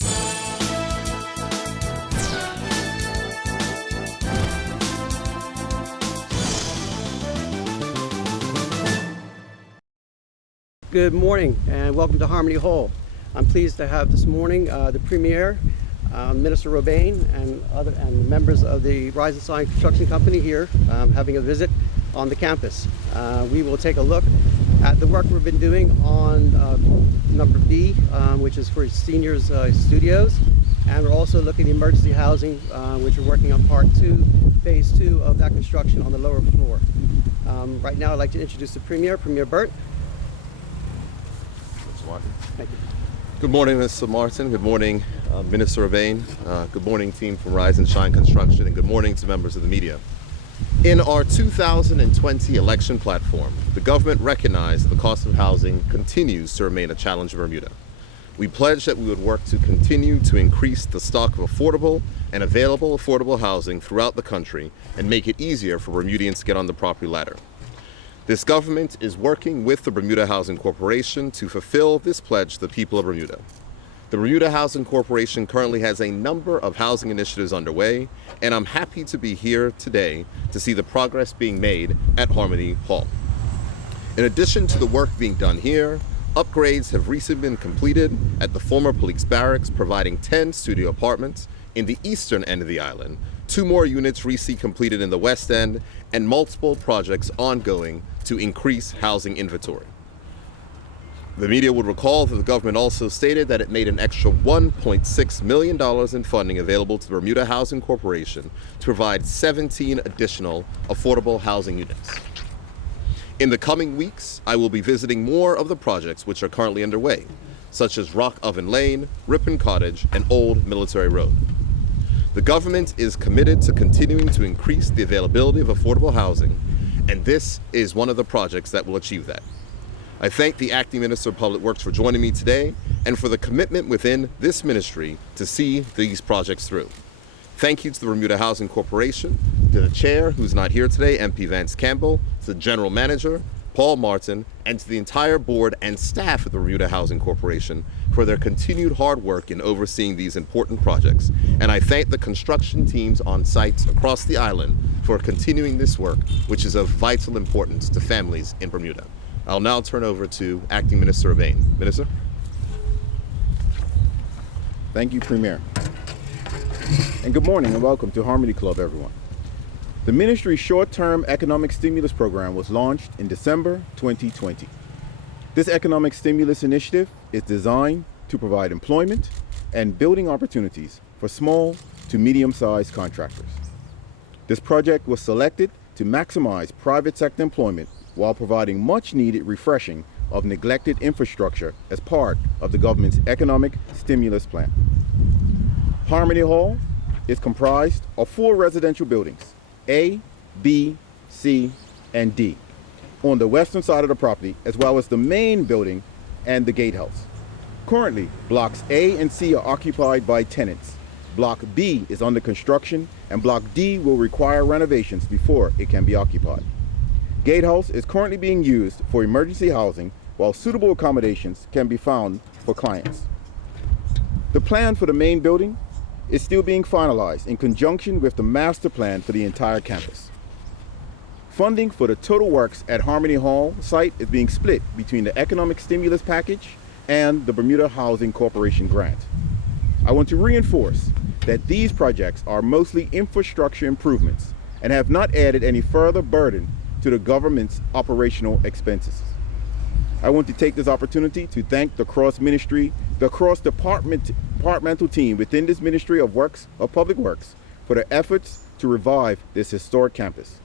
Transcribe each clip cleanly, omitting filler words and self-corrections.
Good morning and welcome to Harmony Hall. I'm pleased to have this morning the Premier, Minister Rabain, and members of the Rise and Shine Construction Company here having a visit on the campus. We will take a look at the work we've been doing on number B, which is for seniors studios, and we're also looking at the emergency housing, which we're working on part 2, phase 2 of that construction on the lower floor. Right now I'd like to introduce the Premier, Premier Burt. Thank you. Good morning, Mr. Martin. Good morning, Minister Rabain. Good morning, team from Rise and Shine Construction, and good morning to members of the media. In our 2020 election platform, the government recognized that the cost of housing continues to remain a challenge in Bermuda. We pledged that we would work to continue to increase the stock of affordable and available affordable housing throughout the country and make it easier for Bermudians to get on the property ladder. This government is working with the Bermuda Housing Corporation to fulfill this pledge to the people of Bermuda. The Bermuda Housing Corporation currently has a number of housing initiatives underway, and I'm happy to be here today to see the progress being made at Harmony Hall. In addition to the work being done here, upgrades have recently been completed at the former police barracks, providing 10 studio apartments in the eastern end of the island, 2 more units recently completed in the west end, and multiple projects ongoing to increase housing inventory. The media would recall that the government also stated that it made an extra $1.6 million in funding available to the Bermuda Housing Corporation to provide 17 additional affordable housing units. In the coming weeks, I will be visiting more of the projects which are currently underway, such as Rock Oven Lane, Ripon Cottage, and Old Military Road. The government is committed to continuing to increase the availability of affordable housing, and this is one of the projects that will achieve that. I thank the Acting Minister of Public Works for joining me today and for the commitment within this ministry to see these projects through. Thank you to the Bermuda Housing Corporation, to the Chair, who's not here today, MP Vance Campbell, to the General Manager, Paul Martin, and to the entire board and staff of the Bermuda Housing Corporation for their continued hard work in overseeing these important projects. And I thank the construction teams on sites across the island for continuing this work, which is of vital importance to families in Bermuda. I'll now turn over to Acting Minister Rabain. Minister? Thank you, Premier. And good morning and welcome to Harmony Club, everyone. The ministry's short-term economic stimulus program was launched in December 2020. This economic stimulus initiative is designed to provide employment and building opportunities for small to medium-sized contractors. This project was selected to maximize private sector employment while providing much-needed refreshing of neglected infrastructure as part of the government's economic stimulus plan. Harmony Hall is comprised of 4 residential buildings, A, B, C, and D, on the western side of the property, as well as the main building and the gatehouse. Currently, blocks A and C are occupied by tenants. Block B is under construction, and Block D will require renovations before it can be occupied. Gatehouse is currently being used for emergency housing, while suitable accommodations can be found for clients. The plan for the main building is still being finalized in conjunction with the master plan for the entire campus. Funding for the total works at Harmony Hall site is being split between the economic stimulus package and the Bermuda Housing Corporation grant. I want to reinforce that these projects are mostly infrastructure improvements and have not added any further burden to the government's operational expenses. I want to take this opportunity to thank the cross-departmental team within this Ministry of Public Works for their efforts to revive this historic campus.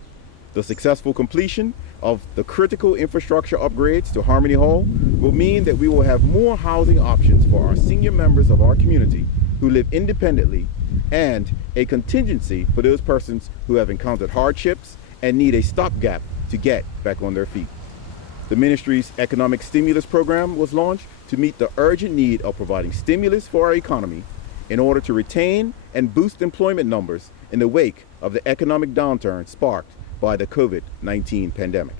The successful completion of the critical infrastructure upgrades to Harmony Hall will mean that we will have more housing options for our senior members of our community who live independently, and a contingency for those persons who have encountered hardships and need a stopgap to get back on their feet. The ministry's economic stimulus program was launched to meet the urgent need of providing stimulus for our economy in order to retain and boost employment numbers in the wake of the economic downturn sparked by the COVID-19 pandemic.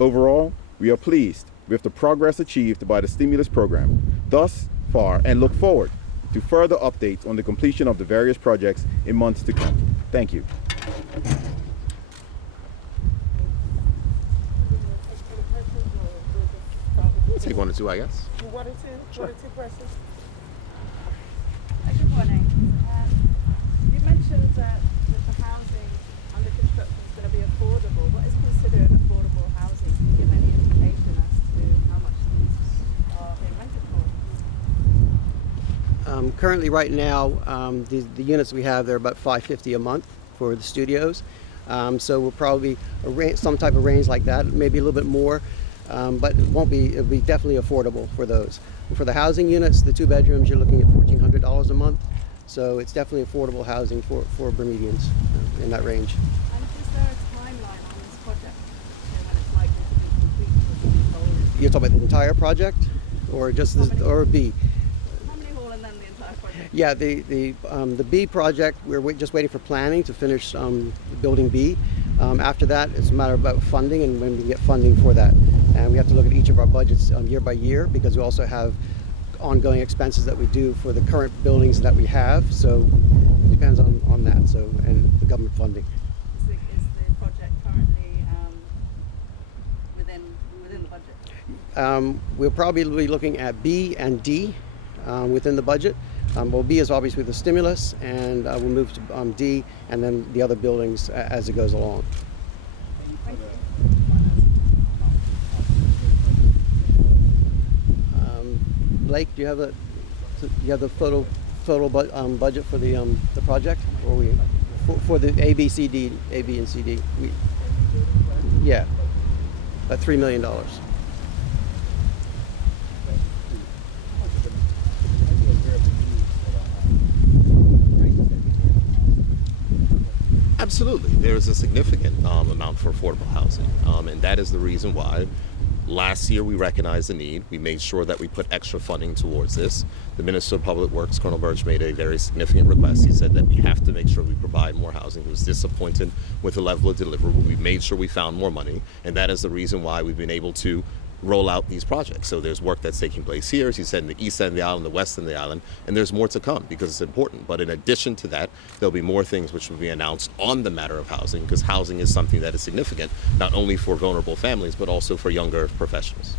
Overall, we are pleased with the progress achieved by the stimulus program thus far and look forward to further updates on the completion of the various projects in months to come. Thank you. We'll take one or two, I guess. One or two questions. Good morning. You mentioned that the housing under construction is going to be affordable. What is considered affordable housing? Can you give any indication as to how much these are being rented for? Currently, right now, the units we have, they're about $550 a month for the studios. So we'll probably some type of range like that, maybe a little bit more, but it'll be definitely affordable for those. For the housing units, the 2 bedrooms, you're looking at $1,400 a month. So it's definitely affordable housing for Bermudians in that range. And is there a timeline on this project? When it's likely to be completed? You're talking about the entire project, or just or B? How many hall and then the entire project? Yeah, the B project, we're just waiting for planning to finish building B. After that, it's a matter about funding and when we get funding for that. And we have to look at each of our budgets year by year, because we also have ongoing expenses that we do for the current buildings that we have. So it depends on that. So, and the government funding. Is the project currently within the budget? We'll probably be looking at B and D within the budget. Well, B is obviously the stimulus, and we'll move to D, and then the other buildings as it goes along. Blake, do you have the total budget for the project, or for the A, B, and C, D? Yeah, about $3 million. Absolutely. There is a significant amount for affordable housing, and that is the reason why last year we recognized the need. We made sure that we put extra funding towards this. The Minister of Public Works, Colonel Burt, made a very significant request. He said that we have to make sure we provide more housing. He was disappointed with the level of delivery. We made sure we found more money, and that is the reason why we've been able to roll out these projects. So there's work that's taking place here, as you said, in the east end of the island, the west end of the island, and there's more to come because it's important. But in addition to that, there'll be more things which will be announced on the matter of housing, because housing is something that is significant, not only for vulnerable families, but also for younger professionals.